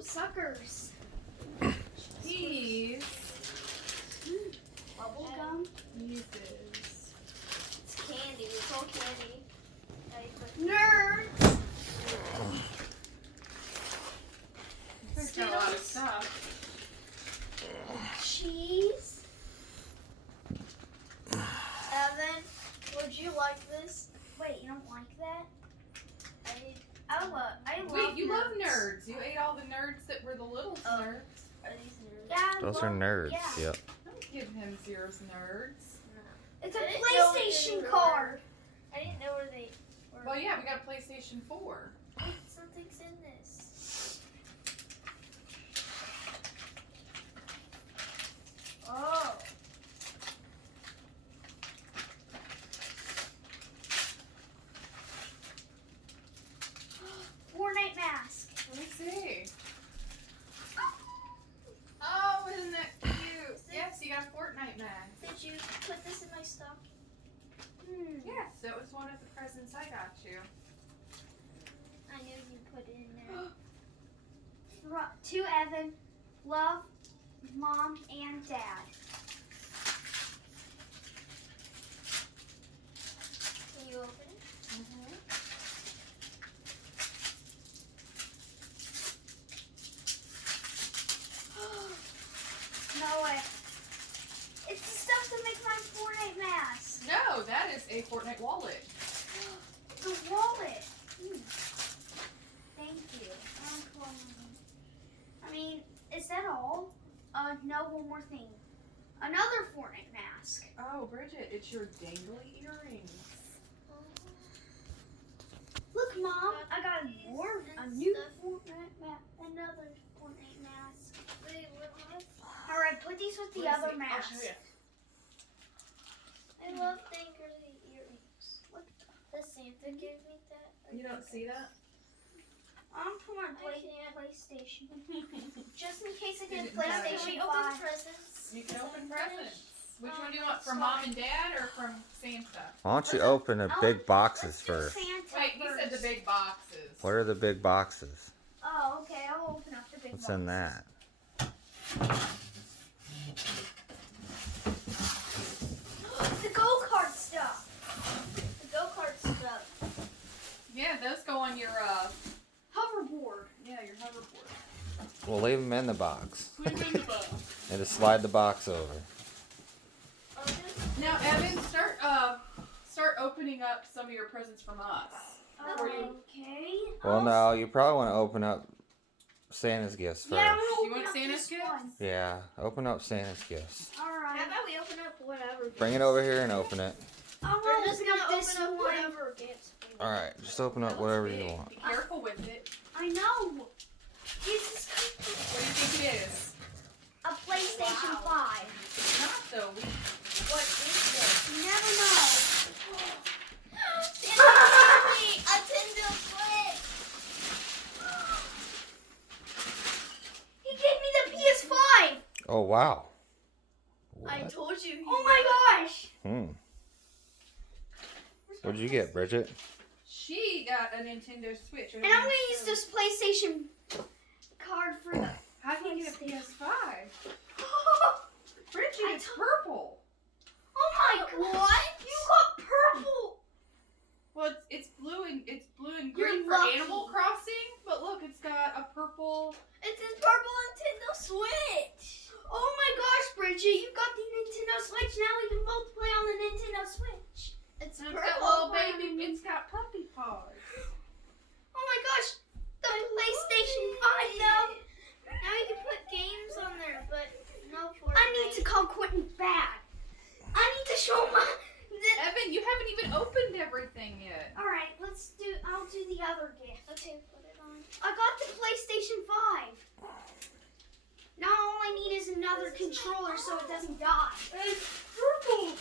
Ooh, suckers. These. Bubble gum. Uses. It's candy. It's all candy. Nerds. There's got a lot of stuff. Cheese. Evan, would you like this? Wait, you don't like that? I love Wait, you love nerds. You ate all the nerds that were the little nerds. Are these nerds? Yeah. Those are nerds. Yeah. Yep. Don't give him Zero's nerds. It's a I didn't know PlayStation they were. card. I didn't know where they were. Well, yeah, we got a PlayStation 4. Wait, something's in this. Oh. Fortnite mask. Let me see. Oh, isn't that cute? Yes, you got a Fortnite mask. Did you put this in my stocking? Yes, that was one of the presents I got you. I knew you put it in there. To Evan, love, mom, and dad. Can you open it? No way. It's the stuff to make my Fortnite mask. No, that is a Fortnite wallet. It's a wallet. Thank you. I mean, is that all? No, one more thing. Another Fortnite mask. Oh, Bridget, it's your dangly earrings. Look, Mom, I got a new Fortnite mask. Another Fortnite mask. Wait, what? All right, put these with the other mask. I'll show you. I love dangly earrings. What? The Santa gave me that. You don't see that? I'm putting on I can't. PlayStation. Just in case I You get didn't have it. Can PlayStation we open 5. presents? You can Is open that presents. Which one do you want, so from Mom and Dad or from Santa? Why don't you open the big boxes Let's do first? Santa Wait, he said the first. big boxes. What are the big boxes? Oh, okay. I'll open up the big What's boxes. in that? The go-kart stuff. The go-kart stuff. Yeah, those go on your, Hoverboard. yeah, your hoverboard. We'll leave them in the box. Put 'em in the box. And just slide the box over. Oh, this. Now, Evan, start opening up some of your presents from us. Before you- Okay. Well, no, you probably want to open up Santa's gifts first. Yeah, I'm Do you gonna want open up Santa's this gifts? one. Yeah, open up Santa's gifts. All How right. about we open up whatever? Bring it over here and open it. I'm We're gonna just open gonna up this open up one. whatever gifts. All right, just open up That whatever looks you big. want. Be careful with it. I know. This is What do you think it is? a PlayStation Wow. 5. It's not though. What is this? You never know. Santa gave me a Nintendo Switch. He gave me the PS5. Oh, wow. I What? told you. Oh my gosh. What'd you get, Bridget? She got a Nintendo Switch. And I'm gonna use this PlayStation card for the. How can you get a PS5? Bridget, I it's told- purple. Oh my god! What? You got purple. Well, it's blue and You're green for lucky. Animal Crossing, but look, it's got a purple. It's this purple Nintendo Switch. Oh my gosh, Bridget, you got the Nintendo Switch. Now we can both play on the Nintendo Switch. It's And purple. it's got little baby. It's got puppy paws. Oh my gosh, the PlayStation 5 though. Now you can put games on there, but no Fortnite. I need to call Quentin back. I need to show my. Evan, you haven't even opened everything yet. All right, I'll do the other gift. Okay, put it on. I got the PlayStation 5. Now all I need is another controller so it doesn't die. It's purple.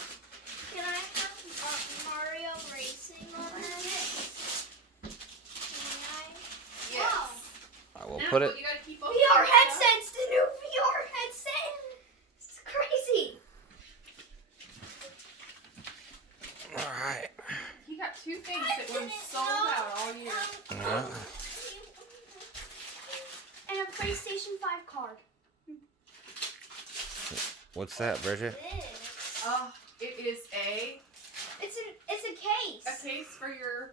Can I have Mario Racing on it? Can I? Yes. I will Now, put it. You gotta keep opening VR your stuff. headsets, the new VR headset. It's crazy. All right. He got two things that were sold out all year. Yeah. And a PlayStation 5 card. What's that, Bridget? This. It is a It's a case. case for your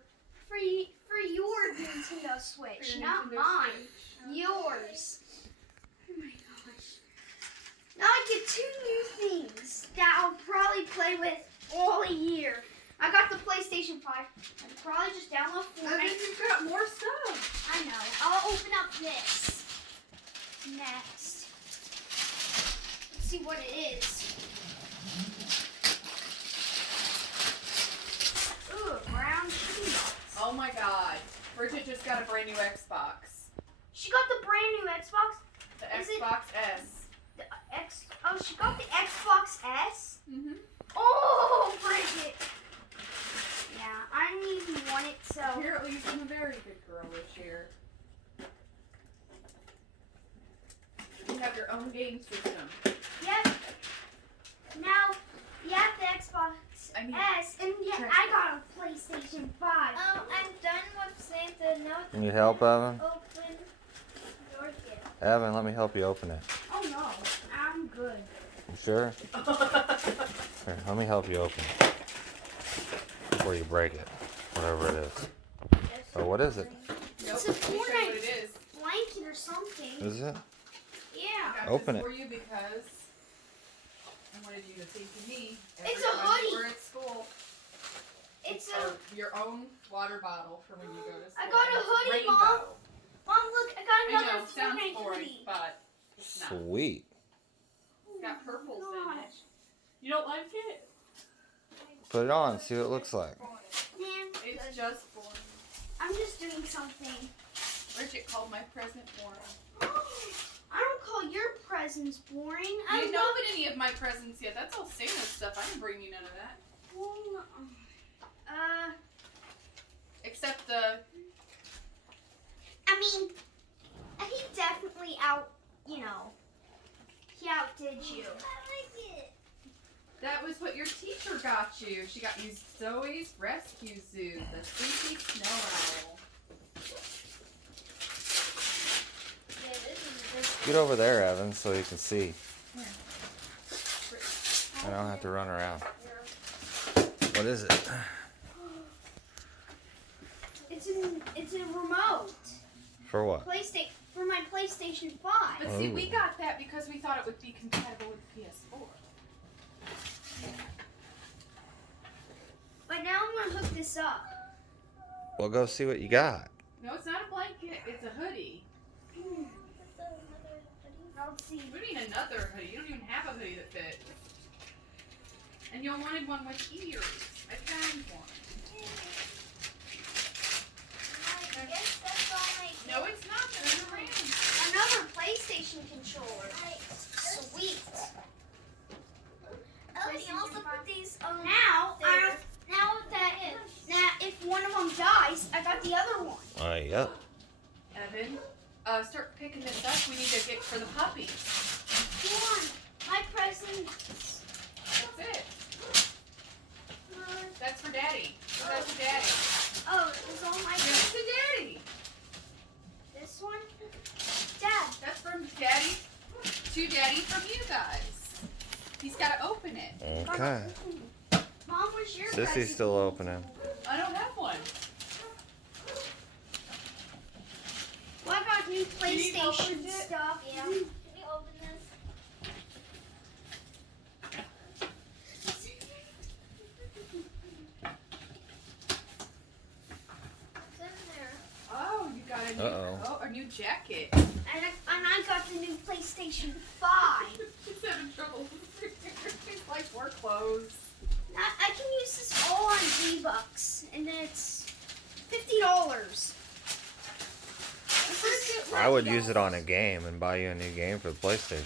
For your Nintendo Switch, not Nintendo mine. Switch. Yours. Oh my gosh. Now I get 2 new things that I'll probably play with all year. I got the PlayStation 5. I could probably just download And then Fortnite. you've got more stuff. I know. I'll open up this next. Let's see what it is. Ooh, brown shoes. Oh my God. Bridget just got a brand new Xbox. She got the brand new Xbox. The Is it- Xbox S. Oh, she got the Xbox S. Mm-hmm. Oh, Bridget. Yeah, I didn't even want it, so. Apparently you've been a very good girl this year. You have your own game system. Yep. Now, you have the Xbox I need- S, and yeah, I got a PlayStation 5. I'm done with Santa. Now it's Need help, Evan? open your gift. Evan, let me help you open it. Oh no, I'm good. You sure? Here, let me help you open it. Before you break it. Whatever it is. Oh, what is it? Nope. It's a Let me show you what Fortnite. it is. Blanket or something. Is it? Yeah. I got Open this it. for you because I wanted you to think of me. It's a every time hoodie. you were at school. It's Or a. your own water bottle for when you go to school. I got a And it's hoodie, rainbow. Mom. Mom, look, I got I know, another it sounds Fortnite boring, hoodie. but it's not. Sweet. It's got purples Oh, in it. gosh. You don't like it? Put it on, see what it looks like. Man, It's just boring. I'm just doing something. Bridget called my present boring. I don't call your presents boring. You I didn't love open any of my presents yet. That's all Santa stuff. I didn't bring you none of that. Except the. I mean, he definitely he outdid you. That was what your teacher got you. She got you Zoe's Rescue Zoo, the 3D snow owl. Yeah, this is just. Get over there, Evan, so you can see. Yeah. I don't have to run around. What is it? It's a remote. For what? For my PlayStation 5. But see, Oh. we got that because we thought it would be compatible with PS4. But now I'm gonna hook this up. Well, go see what you got. No, it's not a blanket. It's a hoodie. Let's see. What do you mean another hoodie? You don't even have a hoodie that fits. And you wanted one with ears. I found one. I guess that's all I get. No, it's not. They're in the ring. Another PlayStation controller. Sweet. Oh, you also put these on Now, there. now if one of them dies, I got the other one. Yep. Evan, start picking this up. We need to get for the puppies. Come on, my presents. That's it. That's for Daddy. That's for Daddy. Oh, it was all my. Give it to Daddy. This one, Dad. That's from Daddy to Daddy from you guys. He's got to open it. Okay. Mom, where's your Sissy's present? still opening. I don't have one. Well, I got new need help PlayStation with it? stuff. Yeah. Can you open this? What's in there? Oh, you got a new, Uh-oh. a new jacket. And I got the new PlayStation 5. She's having trouble. She's like, we're clothes. I can use this all on V-Bucks, and it's $50. I would use it on a game and buy you a new game for the PlayStation.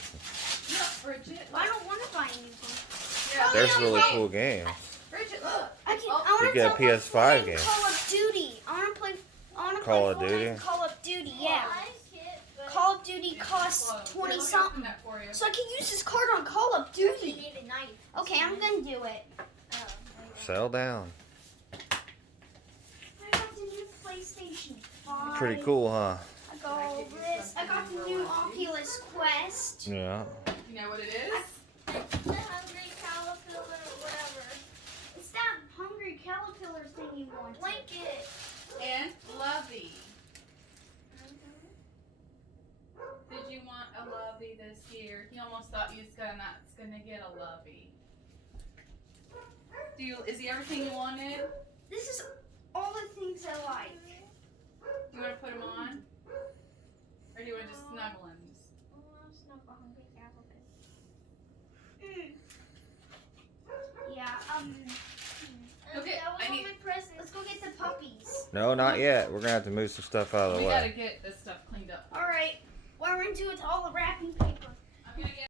No, Bridget. I don't want to buy anything. Yeah. There's no, really no. cool games. Bridget, look. I can. Oh, I want You to get a PS5 game. Call of Duty. I want to play. I want to Call play of Fortnite Duty? and Call of Duty. Yeah. I like it, but Call of Duty costs Clothes. 20 Here, let me something. open that for you. So I can use this card on Call of you Duty. need a knife. Okay, I'm gonna do it. Oh, Settle down. I got the new PlayStation 5. Pretty cool, huh? I like all this. I got the new Oculus Quest. Yeah. You know what it is? The hungry caterpillar or whatever. It's that hungry caterpillar thing you want. Blanket. And Lovey. Did you want a Lovey this year? He almost thought you was gonna get a Lovey. Is he everything you wanted? This is all the things I like. Do you want to put him on? Or do you want to just snuggle him? Snuggle hungry caterpillar. Yeah, Okay, that was I all need- my presents. let's go get the puppies. No, not yet. We're gonna have to move some stuff out of the We way. gotta get this